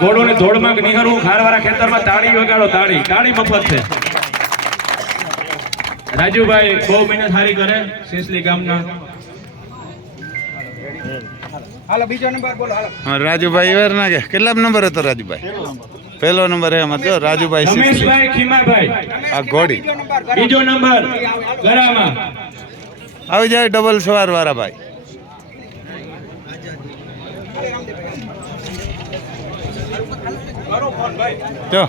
ઘોડો ને ધોળમાં નિહરવું ખારવાળા ખેતરમાં તાળી વગાડો તાળી તાળી મફત છે રાજુભાઈ બહુ મહેનત સારી કરે સિસલી ગામના હાલો બીજો નંબર બોલો હાલો હા રાજુભાઈ વેર ના કે કેટલા નંબર હતો રાજુભાઈ પહેલો નંબર હે મત જો રાજુભાઈ રમેશભાઈ ખીમાભાઈ આ ઘોડી બીજો નંબર ગરામાં આવી જાય ડબલ સવાર વાળા ભાઈ જો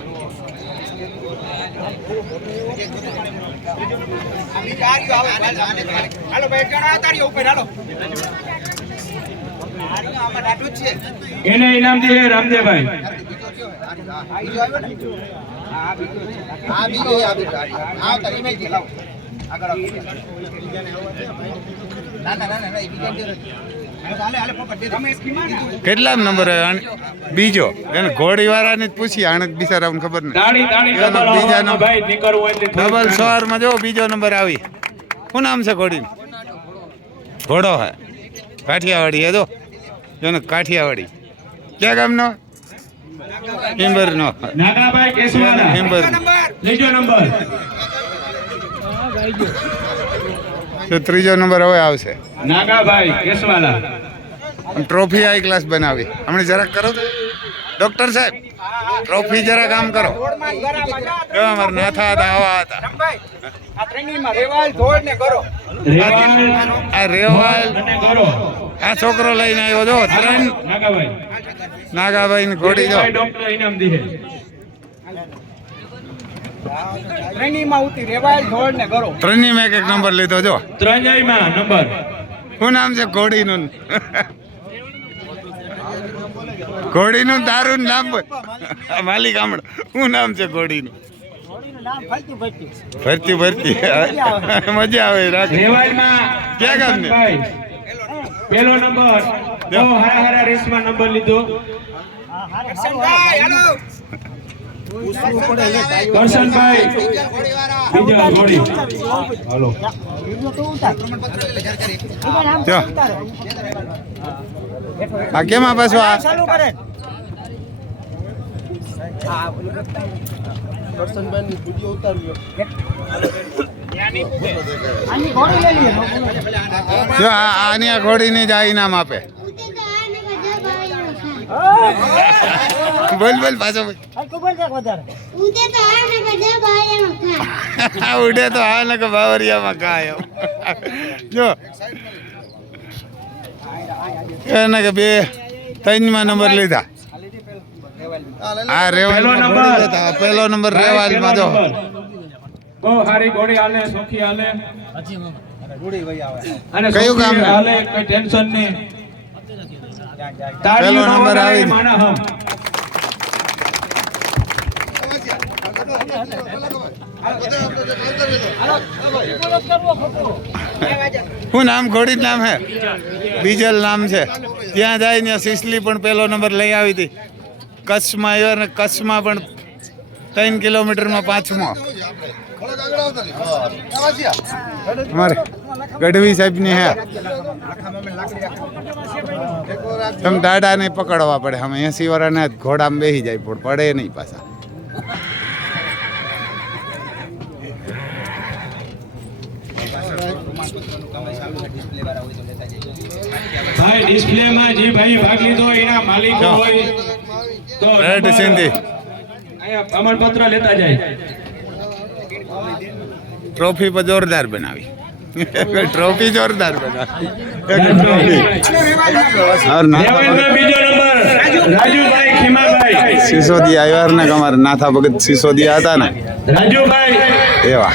હાલો ભાઈ જણા તારી ઉપર હાલો એને ઇનામ દીધે રામદેવભાઈ કેટલા નંબર બીજો એને ઘોડી વાળાને જ પૂછી આને બિચારાને ખબર તાળી તાળી નહીં બીજા નંબર ભાઈ નીકળવું હોય એટલે ડબલ સવારમાં જો બીજો નંબર આવી શું નામ છે ઘોડી ઘોડો હે કાઠિયાવાડી હે જો જોને કાઠિયાવાડી ક્યાં ગામનો હિંબરનો નાગાભાઈ કેશવાલા હિંબર ત્રીજો નંબર તો ત્રીજો નંબર હવે આવશે નાગાભાઈ કેશવાલા ટ્રોફી હાઈ ક્લાસ બનાવી હમણાં જરાક કરો તો ડોક્ટર સાહેબ ટ્રોફી જરા કામ કરો અમારે નાથા હતા આવા હતા આ ટ્રેનિંગમાં રેવાલ ધોળ ને કરો આ રેવાલ અને ગોરો આ છોકરો લઈને આવ્યો જો ત્રણ નાગાભાઈ નાગાભાઈ ની ઘોડી જો ડોક્ટર ઇનામ દીધે ટ્રેનિંગમાં ઉતી રેવાલ ધોળ ને કરો ત્રણની મેં એક નંબર લીધો જો ત્રણેયમાં નંબર શું નામ છે ઘોડીનું ઘોડીનું તારું નામ માલિક આમણ શું નામ છે ઘોડીનું ભરતી ભરતી મજા આવે રાખ રેવાલમાં ક્યાં ગામને પહેલો નંબર બહુ હારા હારા રેસમાં નંબર લીધો કરશનભાઈ બીજા ઘોડી હાલો જો આ કેમાં પાછો આ જો આની આ ઘોડીને જ આ ઇનામ આપે બોલ બોલ પાછો બોલ ઉડે તો હા ને કે બાવરિયામાં કાયમ જો એને કે બે ત્રણમાં નંબર લીધા હા રેવાલ પહેલો નંબર રેવાલમાં જો બહુ સારી ઘોડી હાલે સોખી હાલે અને કયું ગામ હાલે કઈ ટેન્શન નહીં પહેલો નંબર આવી શું નામ ઘોડી નામ હે બીજલ નામ છે ત્યાં જાય ત્યાં સિસલી પણ પહેલો નંબર લઈ આવી હતી કચ્છમાં આવ્યો ને કચ્છમાં પણ 3 કિલોમીટરમાં પાંચમો અમારે ગઢવી સાહેબની હે તમે દાડાને પકડવા પડે અમે 80 વાળાને ઘોડામાં બેસી જાય પણ પડે નહીં પાછા ભાઈ ડિસ્પ્લેમાં જે ભાઈ ભાગ લીધો એના માલિક હોય તો રેડ સિંધી અહીંયા પ્રમાણપત્ર લેતા જાય ટ્રોફી પર જોરદાર બનાવી ટ્રોફી જોરદાર બનાવી રેવાલમાં બીજો નંબર રાજુભાઈ ખીમાભાઈ સિસોદિયા આવ્યા ને અમારે નાથા ભગત સિસોદિયા હતા ને રાજુભાઈ એવા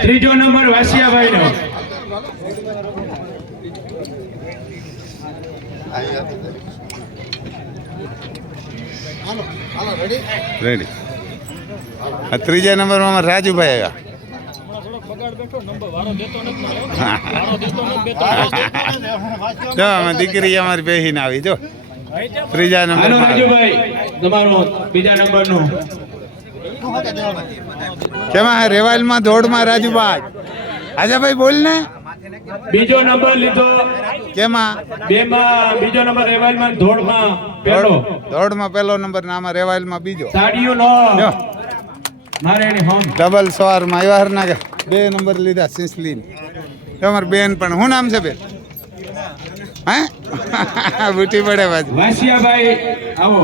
ત્રીજો નંબર વાસિયાભાઈ નો રેડી આ ત્રીજા નંબરમાં અમારે રાજુભાઈ આવ્યા જો અમે દીકરી અમારી બેહીને આવી જો ત્રીજા નંબર રાજુભાઈ તમારો બીજા નંબરનું કેમાં રેવાલમાં દોડમાં રાજુભાઈ આજા ભાઈ બોલ ને બીજો નંબર લીધો કેમાં બેમાં, બીજો નંબર રેવાલમાં, ધોળમાં પહેલો. દોડમાં પહેલો નંબર ને આમાં રેવાયલમાં બીજો તાળીઓનો જો મારે એની હોમ. ડબલ સવારમાં આવ્યા હરના કે 2 નંબર લીધા સિસલીન તમારી બેન પણ શું નામ છે બેન હે બુટી પડે બાજુ વાસિયાભાઈ આવો.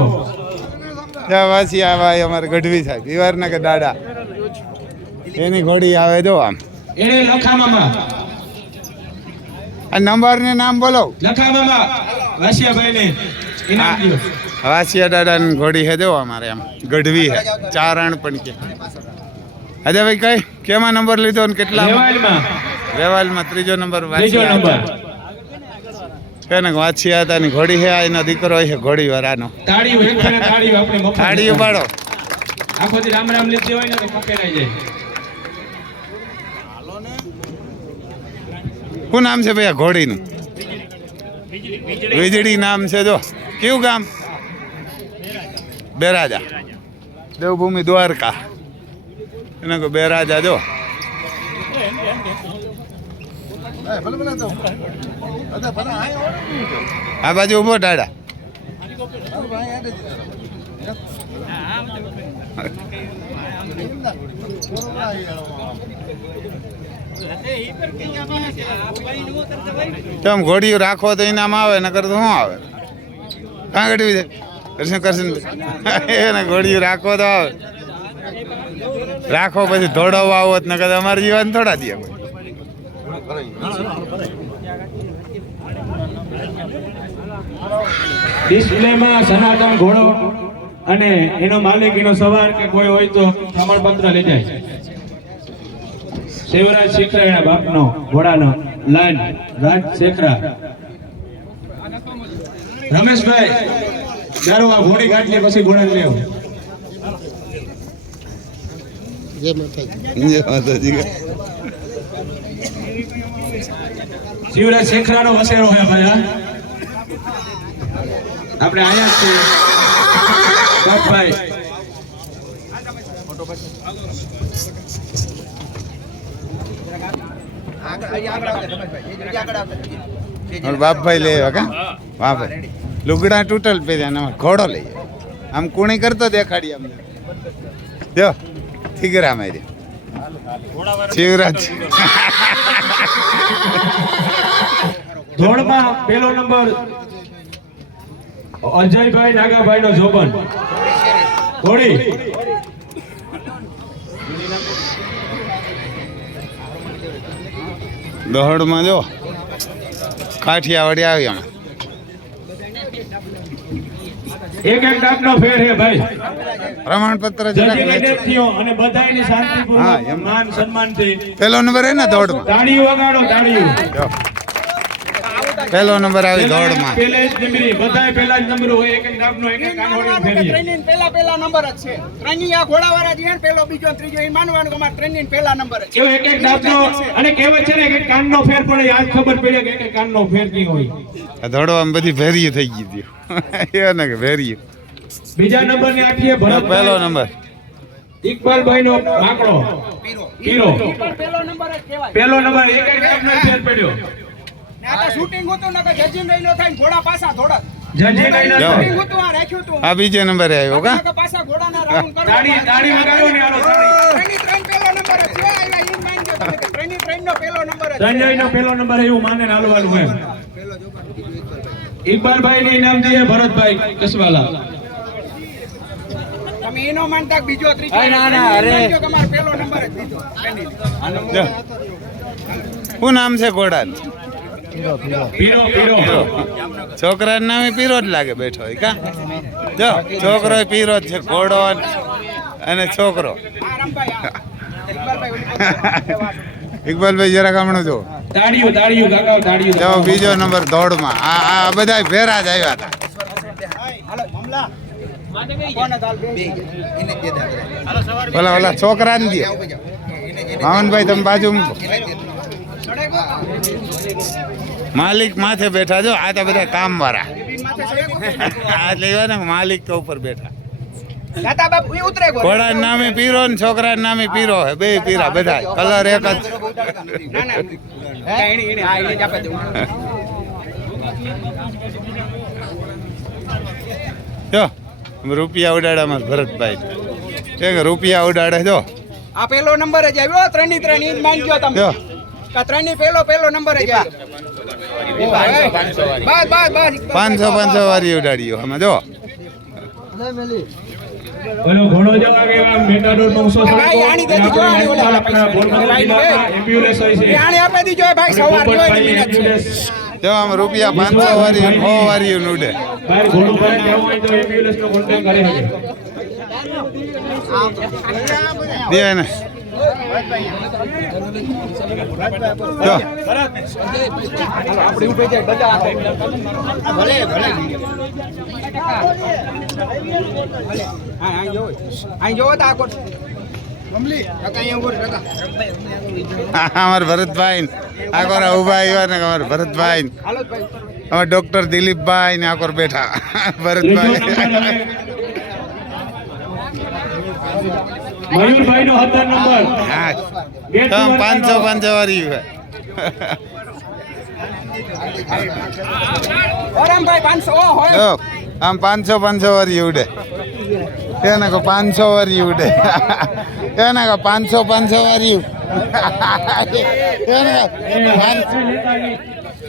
વાસી આવા અમારે ગઢવી સાહેબ વિવારના કે દાડા એની ઘોડી આવે જો આમ એને લખામામાં, આ નંબર ને નામ બોલો લખામામાં વાસિયાભાઈને ઇનામ દ્યો. વાસિયા દાદાની ઘોડી હે જો અમારે આમ ગઢવી હે ચારણ પણ કે અજય ભાઈ કઈ કેમાં નંબર લીધો ને કેટલા રેવાલમાં રેવાલમાં ત્રીજો નંબર ત્રીજો નંબર. કે વાંચિયા હતા ની ઘોડી હે આ એનો દીકરો છે ઘોડી વાળાનો તાળીઓ એકને તાળીઓ આપણે મફત. થાળી ઉપાડો આખો દી રામ રામ લીધી હોય ને તો પકડાઈ જાય. શું નામ છે ભાઈ આ ઘોડીનું વીજળી નામ છે જો કયું ગામ બેરાજા દેવભૂમિ દ્વારકા એને કહો બેરાજા જો આ બાજુ ઉભો ડાડા તેમ ઘોડીઓ રાખો તો ઇનામ આવે નકર તો શું આવે કાં ગઢવી છે કરશે કરશે એને ઘોડીઓ રાખો તો આવે રાખો પછી દોડાવવા આવો જ નકર અમારે જીવન થોડા દે ડિસ્પ્લેમાં સનાતન ઘોડો અને એનો માલિક એનો સવાર કે કોઈ હોય તો પ્રમાણપત્ર લઈ જાય. શિવરાજ શેખરાના બાપનો ઘોડાનો લાઈન રાજ શેખરા. રમેશભાઈ દારૂ આ ઘોડી કાઢી પછી ઘોડા લેવો. શિવરાજ શેખરાનો વસેરો હોય ભાઈ. આપણે આયા છીએ બાપભાઈ. બાપભાઈ લે કા વાહ ભાઈ લુગડા તૂટલ પહેર્યા ઘોડો લઈએ આમ કુણી કરતો દેખાડી અમને જો ઠીકરા મારી શિવરાજ ધોળમાં પહેલો નંબર અજયભાઈ નાગાભાઈ નો જોબન ઘોડી. દોડમાં જો કાઠિયાવાડી આવી અમે એક એક ડાકનો ફેર હે ભાઈ. પ્રમાણપત્ર જજી વિદ્યાર્થીઓ અને બધાયની શાંતિપૂર્વક હા, એમ. માન સન્માનથી પહેલો નંબર હે ને દોડમાં તાળીઓ વગાડો. તાળીઓ જો પહેલો નંબર આવી દોડમાં પહેલે જ નંબરી બધાય પહેલા જ નંબર હોય. એક એક ડાકનો એક એક કાનોડી ફેરીએ. પેલા નંબર જ છે. ત્રણેય આ ઘોડાવાળા જે છે ને, પેલો બીજો ને ત્રીજો એ માનવાનું કે અમારે ત્રણેય પેલા નંબર જ છે. એવો એક એક ડાકનો અને કહેવત છે ને કે કાનનો ફેર પડે આજ ખબર પડે કે એક એક કાનનો ફેર કી હોય. દોડવામાં બધી ભેરીયું થઈ ગઈ હતી એ ને કે ભેરીયું બીજા નંબર ને આપીએ ભરત. પહેલો નંબર ઇકબાલભાઈ નો આંકડો પીરો. પેલો નંબર જ કહેવાય. પહેલો નંબર એક એક ડાકનો ફેર પડ્યો. ને આ તો શૂટિંગ હતું ને કે જજિંગ રહી નો થાય ને ઘોડા પાછા થોડા જજે કઈ ના જાઓ. શૂટિંગ હતું આ રાખ્યું હતું આ બીજો નંબર આવ્યો કા કે પાછા ઘોડાના રાઉન્ડ કરો. તાળી તાળી વગાડો ને આલો તાળી. ત્રણ પેલો નંબર જ છે. આવ્યા ઈ માનજો તમે કે ત્રણ નો પેલો નંબર જ છે. સંજય નો પહેલો નંબર એવું માને ને હાલવાનું એમ. ઇકબાલભાઈ ને ઇનામ દઈએ ભરતભાઈ કસવાલા. તમે એનો માનતા કે બીજો ત્રીજો માનજો કે અમારે પેલો નંબર જ દીધો. જો. શું નામ છે ઘોડાનું પીરો પીરો. છોકરાનું નામે પીરો જ લાગે બેઠો હોય કા જો છોકરો પીરો જ છે ઘોડો અને છોકરો આ રમભાઈ આ. ઇકબાલભાઈ ઓલી પાસે ઇકબાલભાઈ જરાક હમણાં જો તાળીઓ તાળીઓ કાકા તાળીઓ. જો બીજો નંબર દોડમાં આ બધા ભેરા જ આવ્યા હતા હાલો મમલા કોને દાલ બે ઓલા ઓલા છોકરાને દે માવનભાઈ તમે બાજુ મૂકો માલિક માથે બેઠા જો આ તો બધા કામ વાળા માથે સડે આ લેવા ને માલિક તો ઉપર બેઠા દાદા બાપુ ઈ ઉતરે ગો ઘોડા નામે પીરો ને છોકરા નામે પીરો હે બે પીરા બધા કલર એક જ ના ના એની હા એને જ આપી દઉં જો રૂપિયા ઉડાડે અમાર ભરતભાઈ કે રૂપિયા ઉડાડે જો આ પહેલો નંબર જ આવ્યો 3 ની 3 ઈ જ માંગજો તમે જો આ 3 ની પહેલો નંબર જ આવ્યો બસ 500 વારી ઉડાડ્યો અમે જો ઓલો ઘોડો જવા કે એવા મેટાડોર નો ઉસો ભાઈ, આની દેજો, આની ઓલા આપણા બોરબંદર જિલ્લામાં એમ્બ્યુલન્સ હોય છે આને આપી દીજો ભાઈ સવાર જોઈ ની મિનિટ છે જો આમ રૂપિયા 500 વારી 6 વારી ઉડે બહાર ઘોડો પર જવું હોય તો એમ્બ્યુલન્સ નો કોન્ટેક્ટ કરી શકે દે ને જો આપણે ઉભે જાય બધા ભલે હા જોવો આ જોવો તો આ કોટ મમલી કાકા અહીંયા ઉભો રહે કાકા અમાર ભરતભાઈ આ કોરા ઉભા આવ્યા ને અમાર ભરતભાઈ હાલો ભાઈ અમાર ડોક્ટર દિલીપભાઈ ને આ કોર બેઠા ભરતભાઈ મયુરભાઈ નો 17 નંબર હા તો 500 વારી હે ઓરામભાઈ 500 હોય જો આમ 500 વારી ઉડે એને કો 500 વારી ઉડે એને કો 500 વારી એને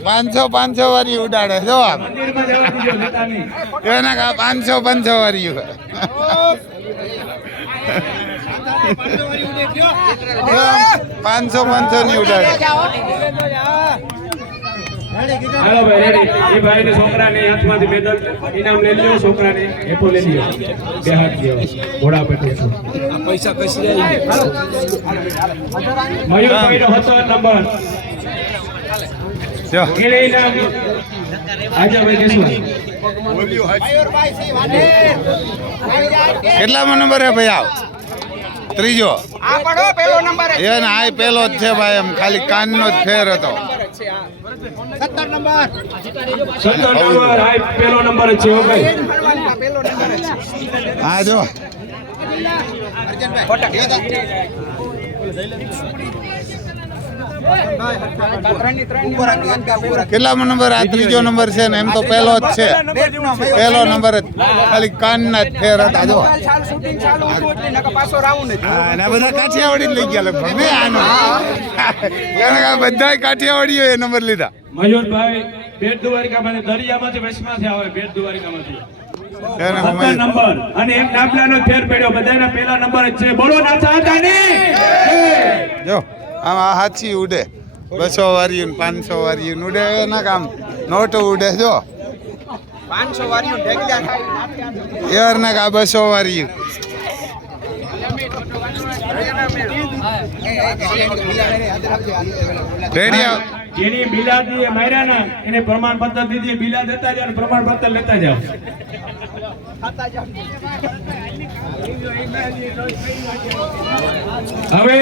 500 વારી ઉડાડે જો આમ મંદિરમાં જવા દીજો લેતા નહીં એને કો 500 વારી ઉડે 500 ની ઉડાડે હાલો ભાઈ રેડી એ ભાઈ ને છોકરાને હાથમાંથી મેડલ ઇનામ લઈ લ્યો છોકરાને એપો લઈ લ્યો બે હાથ દો ઘોડા પર બેસો પૈસા કસી મયુરભાઈ નો 17 નંબર જો કેલે ઇનામ આજાભાઈ કેશવા મયુરભાઈ સી વાને કેટલામો નંબર હે ભાઈ આવ ત્રીજો આ પડો પહેલો નંબર છે એને આ પેલો જ છે ભાઈ એમ ખાલી કાનનો જ ફેર હતો 17 નંબર 17 નંબર આ પેલો નંબર જ છે હો ભાઈ પહેલો નંબર છે હા જો કેટલામો નંબર આ ત્રીજો નંબર છે ને એમ તો પહેલો જ છે પહેલો નંબર જ ખાલી કાનના જ ફેર હતા જો હા ને આ બધા કાઠિયાવાડી જ લઈ ગયા લગભગ ને આનો કારણ કે આ બધા કાઠિયાવાડીઓ એ નંબર લીધા મયુરભાઈ બેટ દ્વારિકામાંથી દરિયામાંથી વચમાંથી આવે બેટ દ્વારિકામાંથી એને 17 નંબર અને એક નાપલાનો ફેર પડ્યો બધાના પહેલા નંબર જ છે બોલો નાથા હતાની જો આમ આ હાથી ઉડે 200 વારી 500 વારી ઉડે ના કામ નોટ ઉડે જો 500 વારીઓ ઢેકડા થાય યાર ના કા 200 વારી રેડી જેની બિલાદી માર્યા ને એને પ્રમાણપત્ર દીધી બિલા દેતા જાવ પ્રમાણપત્ર લેતા જાવ હવે